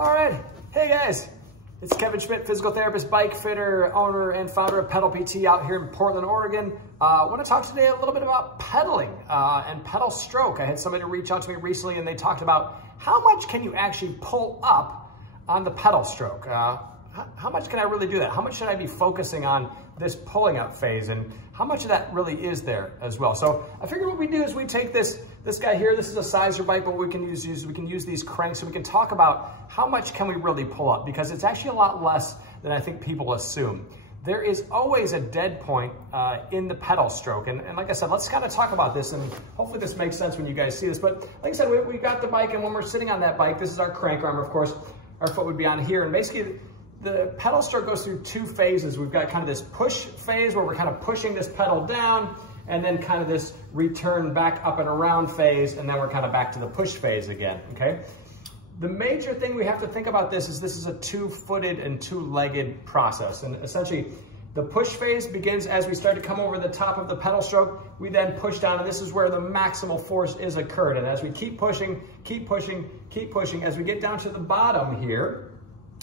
All right, hey guys, it's Kevin Schmidt, physical therapist, bike fitter, owner and founder of Pedal PT out here in Portland, Oregon. I want to talk today a little bit about pedaling and pedal stroke. I had somebody reach out to me recently and they talked about how much can you actually pull up on the pedal stroke? How much can I really do that? How much should I be focusing on this pulling up phase, and how much of that really is there as well? So I figured what we do is we take this guy here. This is a Sizer bike, but we can use these cranks, and we can talk about how much can we really pull up, because it's actually a lot less than I think people assume. There is always a dead point in the pedal stroke. And like I said, let's kind of talk about this, and hopefully this makes sense when you guys see this. But like I said, we got the bike, and when we're sitting on that bike, this is our crank arm. Of course, our foot would be on here. And basically, the pedal stroke goes through two phases. We've got kind of this push phase where we're kind of pushing this pedal down, and then kind of this return back up and around phase, and then we're kind of back to the push phase again, okay? The major thing we have to think about this is a two-footed and two-legged process. And essentially, the push phase begins as we start to come over the top of the pedal stroke. We then push down, and this is where the maximal force is occurred. And as we keep pushing, as we get down to the bottom here,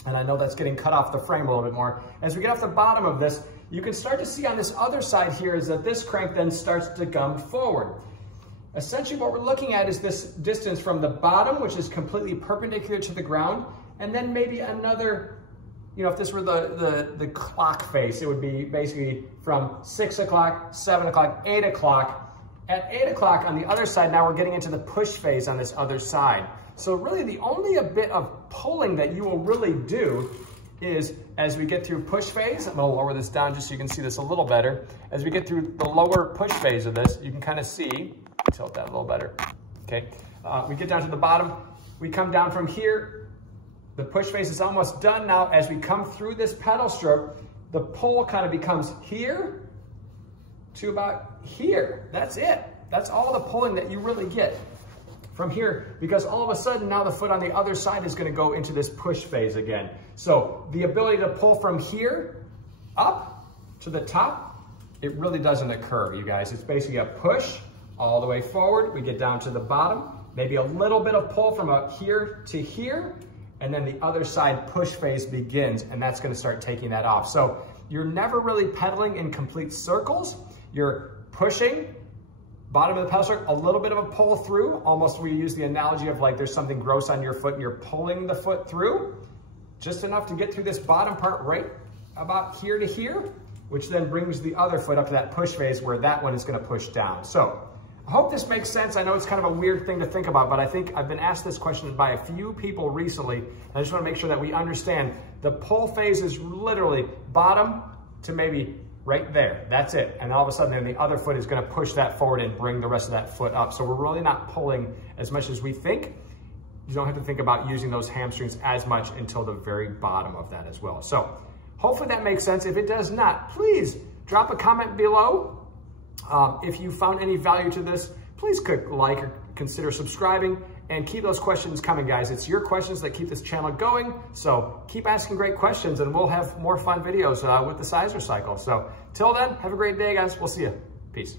and I know that's getting cut off the frame a little bit more. As we get off the bottom of this, you can start to see on this other side here is that this crank then starts to come forward. Essentially what we're looking at is this distance from the bottom, which is completely perpendicular to the ground, and then maybe another, you know, if this were the clock face, it would be basically from 6 o'clock, 7 o'clock, 8 o'clock. At 8 o'clock on the other side, now we're getting into the push phase on this other side. So really the only a bit of pulling that you will really do is as we get through push phase. I'm gonna lower this down just so you can see this a little better. As we get through the lower push phase of this, you can kind of see, tilt that a little better, okay? We get down to the bottom, we come down from here, the push phase is almost done now. As we come through this pedal stroke, the pull kind of becomes here to about here. That's it. That's all the pulling that you really get from here, because all of a sudden now the foot on the other side is going to go into this push phase again. So the ability to pull from here up to the top, it really doesn't occur, you guys. It's basically a push all the way forward. We get down to the bottom, maybe a little bit of pull from up here to here, and then the other side push phase begins, and that's going to start taking that off. So you're never really pedaling in complete circles. You're pushing, bottom of the pedal stroke, a little bit of a pull through. Almost we use the analogy of like there's something gross on your foot and you're pulling the foot through. Just enough to get through this bottom part right about here to here, which then brings the other foot up to that push phase where that one is going to push down. So I hope this makes sense. I know it's kind of a weird thing to think about, but I think I've been asked this question by a few people recently. I just want to make sure that we understand the pull phase is literally bottom to maybe right there. That's it. And all of a sudden then the other foot is going to push that forward and bring the rest of that foot up. So we're really not pulling as much as we think. You don't have to think about using those hamstrings as much until the very bottom of that as well. So hopefully that makes sense. If it does not, please drop a comment below. If you found any value to this, please click like or consider subscribing, and keep those questions coming, guys. It's your questions that keep this channel going. So keep asking great questions and we'll have more fun videos with the Sizer Cycle. So till then, have a great day, guys. We'll see you. Peace.